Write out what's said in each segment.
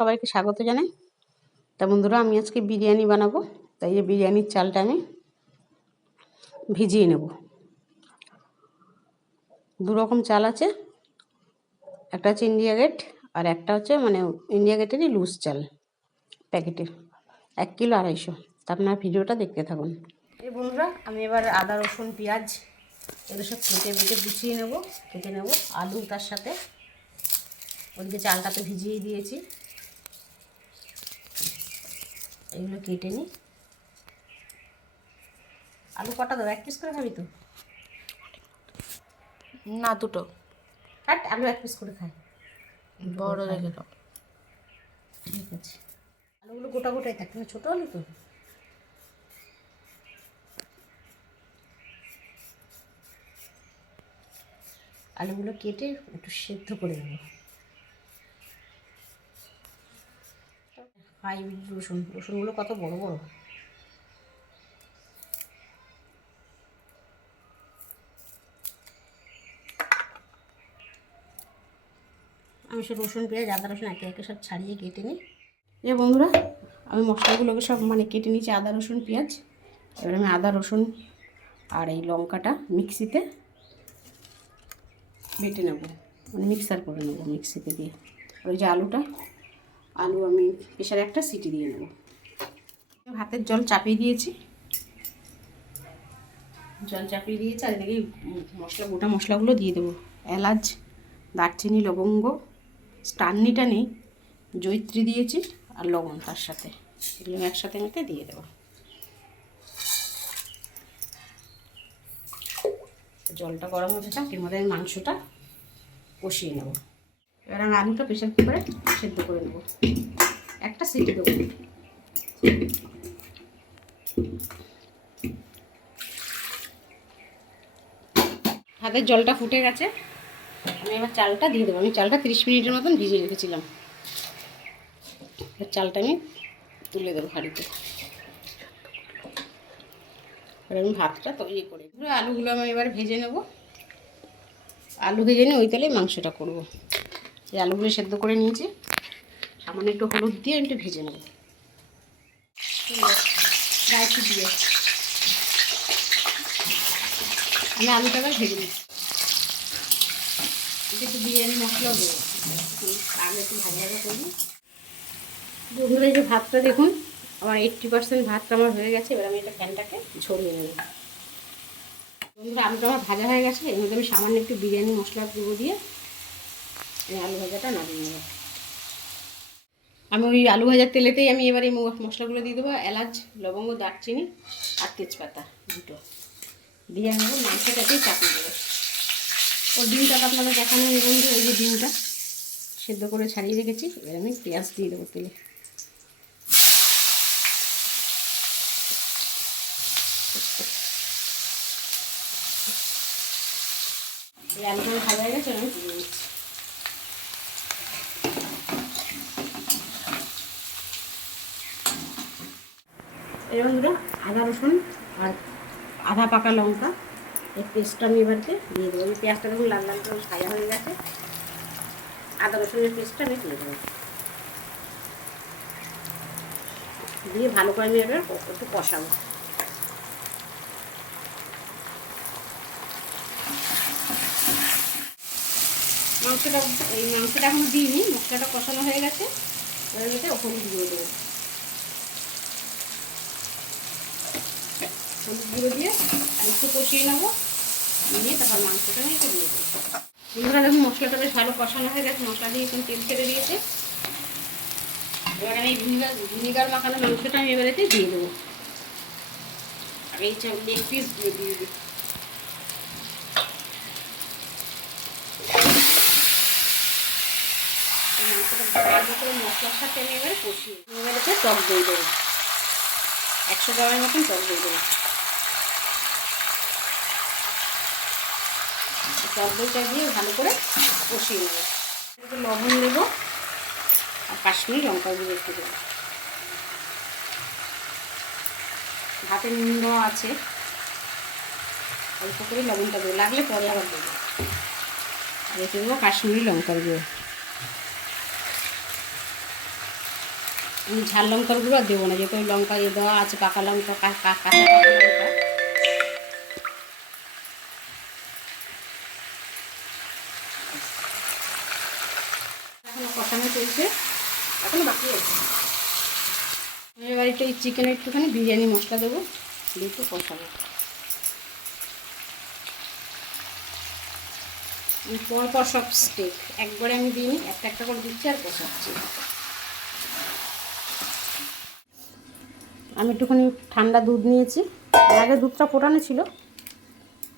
সবাইকে স্বাগত জানাই। তা বন্ধুরা, আমি আজকে বিরিয়ানি বানাবো। তাই যে বিরিয়ানির চালটা আমি ভিজিয়ে নেব। দু রকম চাল আছে, একটা হচ্ছে ইন্ডিয়া গেট আর একটা হচ্ছে ইন্ডিয়া গেটেরই লুজ চাল প্যাকেটের, 1 কিলো 250। তা আপনার ভিডিওটা দেখতে থাকুন। এই বন্ধুরা, আমি এবার আদা রসুন পেঁয়াজ এগুলো সব কেটে গুছিয়ে নেব, কেটে নেব। আলু তার সাথে, ওদিকে চালটা তো ভিজিয়ে দিয়েছি, এগুলো কেটে নিই। আলু কটা দেবো? 1 পিস করে খাবি তো? না, দুটো। কাট, আলু 1 পিস করে খাই, বড় রেখে দাও। ঠিক আছে। আলুগুলো গোটা গোটাই থাকবে, ছোটো আলু তো। আলুগুলো কেটে একটু সেদ্ধ করে নেব। হাইব্রিড রসুনগুলো কত বড় বড়। আমি সব রসুন পেঁয়াজ আদা রসুন একে একে সব ছাড়িয়ে কেটে নিই। এই বন্ধুরা, আমি মশলাগুলোকে সব কেটে নিয়েছি, আদা রসুন পেঁয়াজ। এবার আমি আদা রসুন আর এই লঙ্কাটা মিক্সিতে বেটে নেব, মিক্সার করে নেব মিক্সিতে দিয়ে। ওই যে আলু আমি প্রেসারে একটা সিটি দিয়ে নেব। ভাতের জল চাপিয়ে দিয়েছি, আর এদিকে গোটা মশলাগুলো দিয়ে দেবো। এলাচ, দারচিনি, লবঙ্গ, স্টারনিটা নেই, জয়িত্রী দিয়েছি, আর লবণ তার সাথে, এগুলো একসাথে মেখে দিয়ে দেবো। জলটা গরম হতে থাক, এর মধ্যে আমি মাংসটা কষিয়ে নেব। এবার আমি আলুটা প্রেসার কুকারে সেদ্ধ করে নেব, একটা সিটি দেবো। হাতের জলটা ফুটে গেছে, আমি এবার চালটা দিয়ে দেবো। আমি চালটা 30 মিনিটের মতন ভিজিয়ে রেখেছিলাম। চালটা আমি তুলে দেবো হাঁড়িতে। এবার আমি ভাতটা তৈরি করে আলুগুলো আমি এবার ভেজে নেব। আলু ভেজে নিয়ে ওই তেলেই মাংসটা করব। এই আলুগুলো সেদ্ধ করে নিয়েছি, সামান্য একটু হলুদ দিয়ে একটু ভেজে নেব, রাইসি দিয়ে। আমি আলুটা এবার ভেজে নিচ্ছি। একটু বিরিয়ানি মশলাও দেবো, আগে একটু ভাজা করি। বন্ধুরা, এই যে ভাতটা দেখুন, আমার 80% ভাতটা আমার হয়ে গেছে। এবার আমি এটা প্যানটাকে ছড়িয়ে নেব। বন্ধুরা, আলুটা আমার ভাজা হয়ে গেছে, এর মধ্যে আমি সামান্য একটু বিরিয়ানি মশলা গুঁড়ো দিয়ে আলু ভাজাটা নামিয়ে নেব। আমি ওই আলু ভাজার তেলেতেই আমি এবার এই মশলাগুলো দিয়ে দেবো। এলাচ, লবঙ্গ, দারচিনি আর তেজপাতা দুটো দিয়ে আমি মাংসটাকেই চাপিয়ে দেবো। ওর ডিমটা আপনাদের দেখানো বন্ধু, ওই যে ডিমটা সেদ্ধ করে ছাড়িয়ে রেখেছি। এবার আমি পেঁয়াজ দিয়ে দেবো তেলে। এই আলুগুলো ভালো হয়ে গেছে, আমি তুলে নিচ্ছি। এই বন্ধুরা, আদা রসুন আর আধা পাকা লঙ্কা এই পেস্টটা আমি এবারতে দিয়ে দেবো। এই পেঁয়াজটা দেখুন লাল লাল করে ভাজা হয়ে গেছে। আদা রসুনের পেস্টটা আমি দিয়ে দেবো, দিয়ে ভালো করে আমি এবার একটু কষাবো। মাংসটা এখনো দিইনি, মশলাটা কষানো হয়ে গেছে। এবার মধ্যে হলুদ গুঁড়ো দেবো, হলুদ গুঁড়ো দিয়ে আর একটু কষিয়ে নেবো, নিয়ে তারপর মাংসটা আমি একটু দিয়ে দেবো। বন্ধুরা দেখুন, মশলাটা বেশ ভালো কষানো হয়ে গেছে, মশলা দিয়ে একটু তেল ছেড়ে দিয়েছে। এবার আমি ভিনিগার মাখানো মাংসটা আমি এবার এতে দিয়ে দেবো, আর এই লেগ পিসগুলো দিয়ে দিই। মশলার সাথে আমি এবারে কষিয়ে এবার এতে টক দই দেবো, 100 গ্রামের মতন টক দই দেবো। টক দইটা দিয়ে ভালো করে কষিয়ে নেবো। একটু লবণ দেবো আর কাশ্মীরি লঙ্কা গুঁড়ো একটু দেবো। ভাতে নুন দেওয়া আছে, অল্প করে লবণটা দেবো, লাগলে পরে আবার দেবো। আর একটু দেবো কাশ্মীরি লঙ্কার গুঁড়ো। আমি ঝাল লঙ্কার গুঁড়ো আর দেবো না, যেহেতু ওই লঙ্কা দেওয়া আছে, পাকা লঙ্কা, কাঁচা পাকা লঙ্কা। এখনো কষানো চলছে, এখনো বাকি আছে। এবার একটু এই চিকেনের একটুখানি বিরিয়ানি মশলা দেবো, দিয়ে একটু কষাবো। পর পর সব স্টেপ একবারে আমি দিইনি, একটা একটা করে দিচ্ছি আর কষাচ্ছি। আমি একটুখানি ঠান্ডা দুধ নিয়েছি, আগে দুধটা ফোটানো ছিল,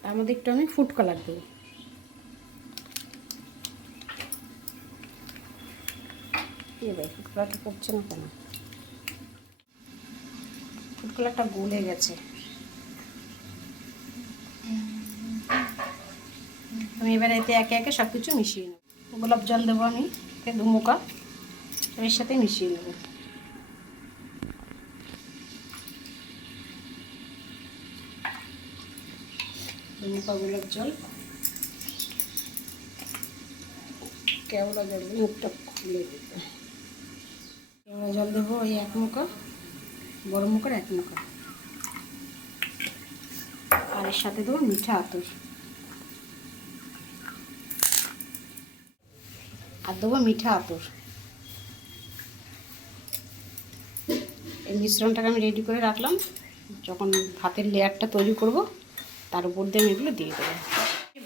তার মধ্যে একটু আমি ফুড কালার দেবো। এবার ফুড কালারটা পড়ছে না কেন? ফুড কালারটা গলে গেছে। আমি এবারে এতে একে একে সব কিছু মিশিয়ে নেব। গোলাপ জল দেবো আমি 2 মুকা, এর সাথে মিশিয়ে নেব। মুখা গোলাপ জল, কেওড়া জল, মুখটা খুলে দিতে। কেওড়া জল দেবো ওই 1 মুখা, বড় মুখার 1 মুখা, আর এর সাথে দেবো মিঠা আতর, আর দেবো মিঠা আতর। এই মিশ্রণটাকে আমি রেডি করে রাখলাম, যখন ভাতের লেয়ারটা তৈরি করব তার উপর দিয়ে আমি এগুলো দিয়ে দেবো।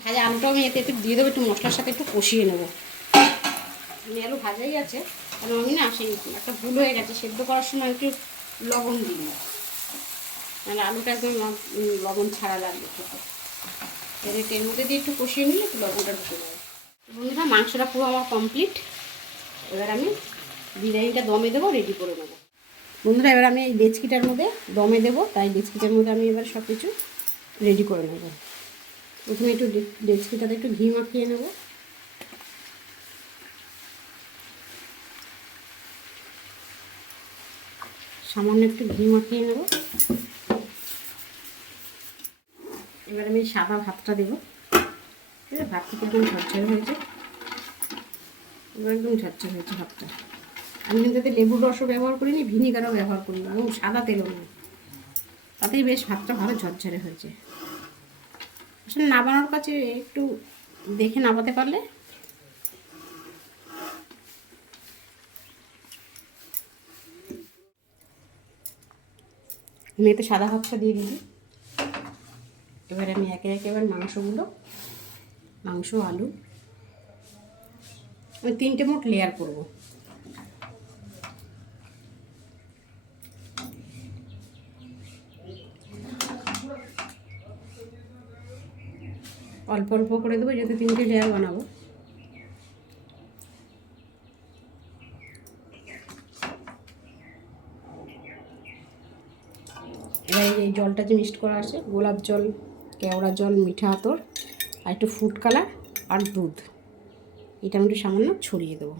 ভাজা আলুটাও আমি এতে একটু দিয়ে দেবো, একটু মশলার সাথে একটু কষিয়ে নেবো। আলু ভাজাই আছে, কারণ আমি না সেই একটা ভুল হয়ে গেছে, সেদ্ধ করার সময় একটু লবণ দিই না, মানে আলুটা একদম লবণ ছাড়া লাগবে খেতে। এর মধ্যে দিয়ে একটু কষিয়ে নিলে একটু লবণটা ঢুকে যাবে। বন্ধুরা, মাংসটা পুরো আমার কমপ্লিট। এবার আমি বিরিয়ানিটা দমে দেবো, রেডি করে নেবো। বন্ধুরা, এবার আমি এই ডেচকিটার মধ্যে দমে দেবো, তাই ডেচকিটার মধ্যে আমি এবার সব কিছু রেডি করে নেব। প্রথমে একটু ডেচকিটাতে একটু ঘি মাখিয়ে নেব। সামান্য একটু ঘি মাখিয়ে নেব। এবার আমি সাদা ভাতটা দেবো। ঠিক আছে, ভাতটা একদম ঝরঝরে হয়েছে, এবার একদম ঝরঝরে হয়েছে ভাতটা। আমি কিন্তু এতে লেবুর রসও ব্যবহার করিনি, ভিনিগারও ব্যবহার করিনি, এবং সাদা তেলও না, তাতেই বেশ ভাতটা ভালো ঝরঝরে হয়েছে। আসলে নাবানোর কাছে একটু দেখে নাবাতে পারলে। আমি এতে সাদা ভাতটা দিয়ে দিই। এবার আমি একে একে এবার মাংসগুলো, মাংস আলু, আমি 3টে মোট লেয়ার করব। অল্প অল্প করে দেবো, যেহেতু 3টে লেয়ার বানাবো। এবার এই জলটা যে মিক্সড করা আছে, গোলাপ জল, কেওড়া জল, মিঠা আতর, আর একটু ফুড কালার আর দুধ, এটা আমি একটু সামান্য ছড়িয়ে দেবো।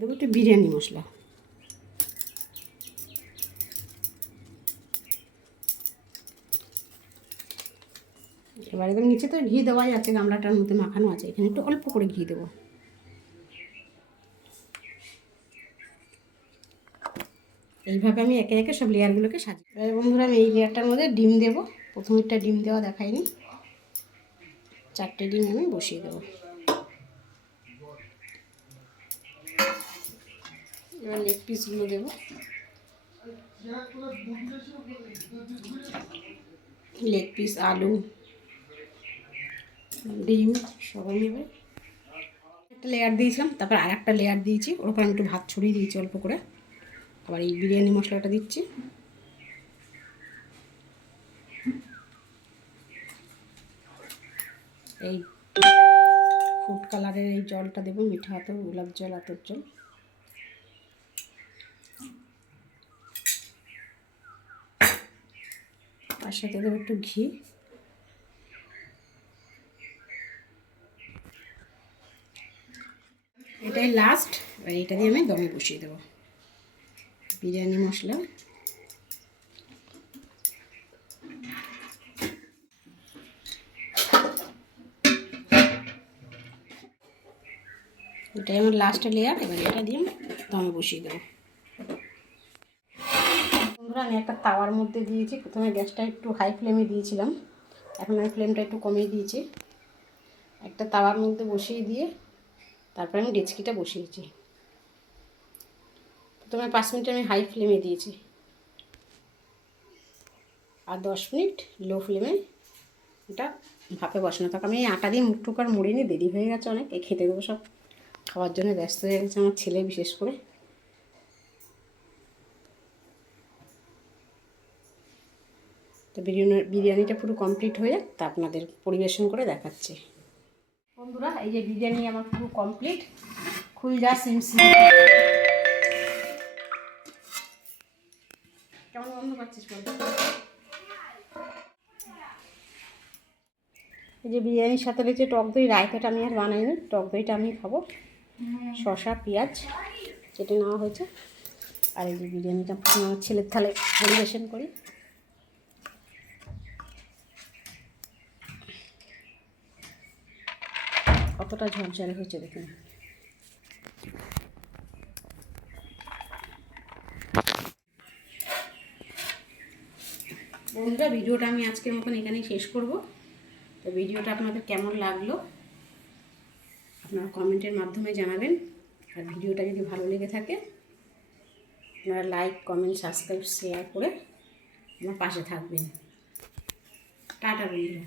দেবো একটু বিরিয়ানি মশলা। এবার একদম নিচে তো ঘি দেওয়াই আছে, গামলাটার মধ্যে মাখানো আছে, এখানে একটু অল্প করে ঘি দেবো। এইভাবে আমি একে একে সব লেয়ারগুলোকে সাজিয়ে। এবার বন্ধুরা, আমি এই লেয়ারটার মধ্যে ডিম দেবো। প্রথমেরটা ডিম দেওয়া দেখাইনি, 4টে ডিম আমি বসিয়ে দেবো। এবার লেগ পিসগুলো দেবো। লেগ পিস, আলু, ডিম সবাই নেবে। একটা লেয়ার দিয়েছিলাম, তারপর আর একটা লেয়ার দিয়েছি, ওর উপর আমি একটু ভাত ছড়িয়ে দিয়েছি অল্প করে। আবার এই বিরিয়ানি মশলাটা দিচ্ছি। এই ফুড কালারের এই জলটা দেবো, মিঠা আতর, গোলাপ জল, আতর জল। তার সাথে দেবো একটু ঘি। এটাই লাস্ট। এবার এটা দিয়ে আমি দমে বসিয়ে দেবো। বিরিয়ানি মশলা, এটাই আমার লাস্ট লেয়ার। এবার এটা দিয়ে দমে বসিয়ে দেবো। বন্ধুরা আমি একটা তাওয়ার মধ্যে দিয়েছি। প্রথমে গ্যাসটা একটু হাই ফ্লেমে দিয়েছিলাম, এখন আমি ফ্লেমটা একটু কমিয়ে দিয়েছি। একটা তাওয়ার মধ্যে বসিয়ে দিয়ে তারপরে আমি ডেচকিটা বসিয়েছি। প্রথমে 5 মিনিট আমি হাই ফ্লেমে দিয়েছি, আর 10 মিনিট লো ফ্লেমে এটা ভাপে বসানো থাক। আমি আটা দিয়ে মুখ টুক আর মুড়িনি, দেরি হয়ে গেছে অনেক। এই খেতে দেবো, সব খাওয়ার জন্য ব্যস্ত হয়ে গেছে, আমার ছেলে বিশেষ করে। তো বিরিয়ানিটা পুরো কমপ্লিট হয়ে যাক, তা আপনাদের পরিবেশন করে দেখাচ্ছি। বন্ধুরা এই যে বিরিয়ানি আমার পুরো কমপ্লিট। খুল যা সিমসিম। কেমন গন্ধ পাচ্ছিস বলতো? এই যে বিরিয়ানির সাথে রয়েছে টক দই। রায়তাটা আমি আর বানাইনি, টক দইটা আমি খাবো। শসা পেঁয়াজ কেটে নেওয়া হয়েছে। আর এই যে বিরিয়ানিটা আমার ছেলের থালে পরিবেশন করি। কতটা ঝরঝরে হয়েছে দেখুন। বন্ধুরা ভিডিওটা আমি আজকের মতন এখানেই শেষ করব। তো ভিডিওটা আপনাদের কেমন লাগলো আপনারা কমেন্টের মাধ্যমে জানাবেন। আর ভিডিওটা যদি ভালো লেগে থাকে আপনারা লাইক কমেন্ট সাবস্ক্রাইব শেয়ার করে আমার পাশে থাকবেন। টাটা বন্ধুরা।